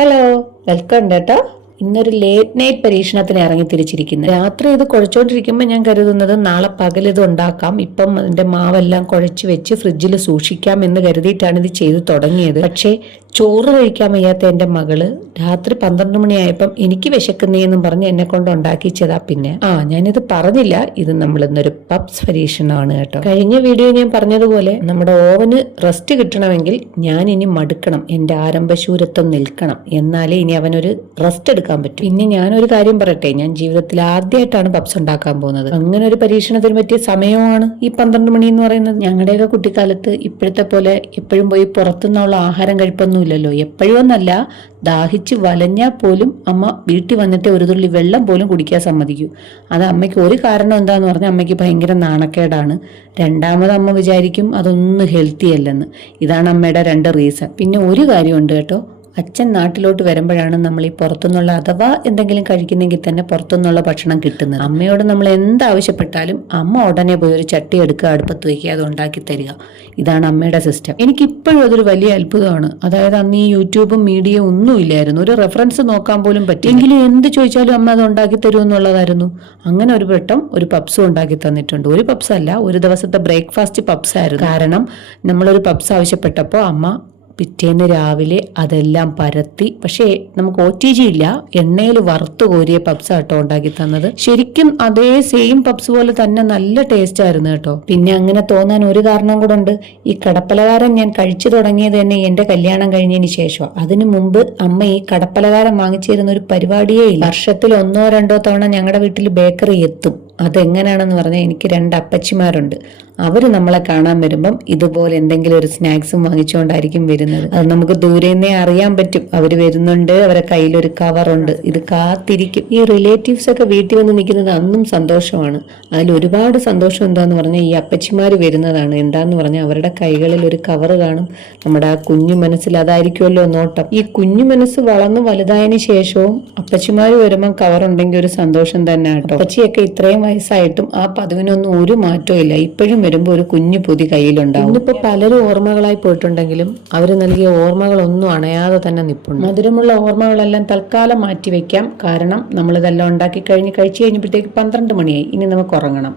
Hello, welcome കേട്ടോ. ഇന്നൊരു late night പരീക്ഷണത്തിന് ഇറങ്ങി തിരിച്ചിരിക്കുന്നത്. രാത്രി ഇത് കുഴച്ചോണ്ടിരിക്കുമ്പോൾ ഞാൻ കരുതുന്നത് നാളെ പകൽ ഇത് ഉണ്ടാക്കാം, ഇപ്പം അതിന്റെ മാവെല്ലാം കുഴച്ച് വെച്ച് ഫ്രിഡ്ജിൽ സൂക്ഷിക്കാം എന്ന് കരുതിയിട്ടാണ് ഇത് ചെയ്ത് തുടങ്ങിയത്. പക്ഷേ ചോറ് കഴിക്കാൻ വയ്യാത്ത എൻ്റെ മകള് രാത്രി 12 മണിയായപ്പം എനിക്ക് വിശക്കുന്നേന്നും പറഞ്ഞ് എന്നെ കൊണ്ട് ഉണ്ടാക്കിച്ചതാ. പിന്നെ ഞാനിത് പറഞ്ഞില്ല, ഇത് നമ്മൾ ഇന്നൊരു പപ്സ് പരീക്ഷണമാണ് കേട്ടോ. കഴിഞ്ഞ വീഡിയോ ഞാൻ പറഞ്ഞതുപോലെ നമ്മുടെ ഓവന് റെസ്റ്റ് കിട്ടണമെങ്കിൽ ഞാൻ ഇനി മടുക്കണം, എൻ്റെ ആരംഭശൂരത്വം നിൽക്കണം, എന്നാലേ ഇനി അവനൊരു റെസ്റ്റ് എടുക്കാൻ പറ്റും. പിന്നെ ഞാനൊരു കാര്യം പറയട്ടെ, ഞാൻ ജീവിതത്തിൽ ആദ്യമായിട്ടാണ് പപ്സ് ഉണ്ടാക്കാൻ പോകുന്നത്. അങ്ങനെ ഒരു പരീക്ഷണത്തിന് പറ്റിയ സമയമാണ് ഈ 12 മണി എന്ന് പറയുന്നത്. ഞങ്ങളുടെയൊക്കെ കുട്ടിക്കാലത്ത് ഇപ്പോഴത്തെ പോലെ എപ്പോഴും പോയി പുറത്തുനിന്നുള്ള ആഹാരം കഴിപ്പൊന്നും ഇല്ലല്ലോ. എപ്പോഴും ഒന്നല്ല, ദാഹിച്ച് വലഞ്ഞാൽ പോലും അമ്മ വീട്ടിൽ വന്നിട്ട് ഒരു തുള്ളി വെള്ളം പോലും കുടിക്കാൻ സമ്മതിക്കൂ. അത് അമ്മയ്ക്ക് ഒരു കാരണം എന്താന്ന് പറഞ്ഞാൽ അമ്മയ്ക്ക് ഭയങ്കര നാണക്കേടാണ്. രണ്ടാമത് അമ്മ വിചാരിക്കും അതൊന്നും ഹെൽത്തി അല്ലെന്ന്. ഇതാണ് അമ്മയുടെ 2 റീസൺ. പിന്നെ ഒരു കാര്യമുണ്ട് കേട്ടോ, അച്ഛൻ നാട്ടിലോട്ട് വരുമ്പോഴാണ് നമ്മൾ ഈ പുറത്തുനിന്നുള്ള അഥവാ എന്തെങ്കിലും കഴിക്കുന്നെങ്കിൽ തന്നെ പുറത്തുനിന്നുള്ള ഭക്ഷണം കിട്ടുന്നത്. അമ്മയോട് നമ്മൾ എന്താവശ്യപ്പെട്ടാലും അമ്മ ഉടനെ പോയി ഒരു ചട്ടി എടുക്കുക, അടുപ്പത്ത് വയ്ക്കുക, അത് ഉണ്ടാക്കി തരിക. ഇതാണ് അമ്മയുടെ സിസ്റ്റം. എനിക്കിപ്പോഴും അതൊരു വലിയ അത്ഭുതമാണ്. അതായത് അന്ന് ഈ യൂട്യൂബും മീഡിയയും ഒന്നും ഇല്ലായിരുന്നു, ഒരു റെഫറൻസ് നോക്കാൻ പോലും പറ്റിയെങ്കിലും എന്ത് ചോദിച്ചാലും അമ്മ അത് ഉണ്ടാക്കി തരൂ എന്നുള്ളതായിരുന്നു. അങ്ങനെ ഒരു വട്ടം ഒരു പപ്സും ഉണ്ടാക്കി തന്നിട്ടുണ്ട്. ഒരു പപ്സ് അല്ല, ഒരു ദിവസത്തെ ബ്രേക്ക്ഫാസ്റ്റ് പപ്സ് ആയിരുന്നു. കാരണം നമ്മളൊരു പപ്സ് ആവശ്യപ്പെട്ടപ്പോൾ അമ്മ പിറ്റേന്ന് രാവിലെ അതെല്ലാം പരത്തി, പക്ഷേ നമുക്ക് OTG ഇല്ല, എണ്ണയിൽ വറുത്ത് കോരിയ പപ്സ് കേട്ടോ ഉണ്ടാക്കി തന്നത്. ശരിക്കും അതേ സെയിം പപ്സ് പോലെ തന്നെ നല്ല ടേസ്റ്റ് ആയിരുന്നു കേട്ടോ. പിന്നെ അങ്ങനെ തോന്നാൻ ഒരു കാരണം കൂടെ ഉണ്ട്. ഈ കടപ്പലകാരം ഞാൻ കഴിച്ചു തുടങ്ങിയത് തന്നെ എന്റെ കല്യാണം കഴിഞ്ഞതിന് ശേഷമാണ്. അതിനു മുമ്പ് അമ്മ ഈ കടപ്പലകാരം വാങ്ങിച്ചു തരുന്ന ഒരു പരിപാടിയേ ഇല്ല. വർഷത്തിൽ 1-2 തവണ ഞങ്ങളുടെ വീട്ടിൽ ബേക്കറി എത്തും. അതെങ്ങനെയാണെന്ന് പറഞ്ഞാൽ എനിക്ക് 2 അപ്പച്ചിമാരുണ്ട്. അവർ നമ്മളെ കാണാൻ വരുമ്പം ഇതുപോലെ എന്തെങ്കിലും ഒരു സ്നാക്സും വാങ്ങിച്ചുകൊണ്ടായിരിക്കും വരുന്നത്. അത് നമുക്ക് ദൂരെ നിന്നേ അറിയാൻ പറ്റും അവർ വരുന്നുണ്ട്, അവരെ കയ്യിലൊരു കവറുണ്ട്, ഇത് കാത്തിരിക്കും. ഈ റിലേറ്റീവ്സ് ഒക്കെ വീട്ടിൽ വന്ന് നിൽക്കുന്നത് അന്നും സന്തോഷമാണ്. അതിൽ ഒരുപാട് സന്തോഷം എന്താന്ന് പറഞ്ഞാൽ ഈ അപ്പച്ചിമാർ വരുന്നതാണ്. എന്താന്ന് പറഞ്ഞാൽ അവരുടെ കൈകളിൽ ഒരു കവർ കാണും. നമ്മുടെ ആ കുഞ്ഞു മനസ്സിൽ അതായിരിക്കുമല്ലോ നോട്ടം. ഈ കുഞ്ഞു മനസ്സ് വളർന്ന് വലുതായതിനു ശേഷവും അപ്പച്ചിമാർ വരുമ്പം കവറുണ്ടെങ്കിൽ ഒരു സന്തോഷം തന്നെ കേട്ടോ. അപ്പച്ചിയൊക്കെ ഇത്രയും വയസ്സായിട്ടും ആ പതിവിനൊന്നും ഒരു മാറ്റവും ഇല്ല. ഇപ്പോഴും വരുമ്പോൾ ഒരു കുഞ്ഞു പൊതി കയ്യിലുണ്ടാവും. ഇന്നിപ്പോ പലരും ഓർമ്മകളായി പോയിട്ടുണ്ടെങ്കിലും അവർ നൽകിയ ഓർമ്മകളൊന്നും അണയാതെ തന്നെ നിൽപ്പുണ്ട്. മധുരമുള്ള ഓർമ്മകളെല്ലാം തൽക്കാലം മാറ്റിവെക്കാം. കാരണം നമ്മളിതെല്ലാം ഉണ്ടാക്കി കഴിച്ചു കഴിഞ്ഞപ്പോഴത്തേക്ക് 12 മണിയായി. ഇനി നമുക്ക് ഉറങ്ങണം.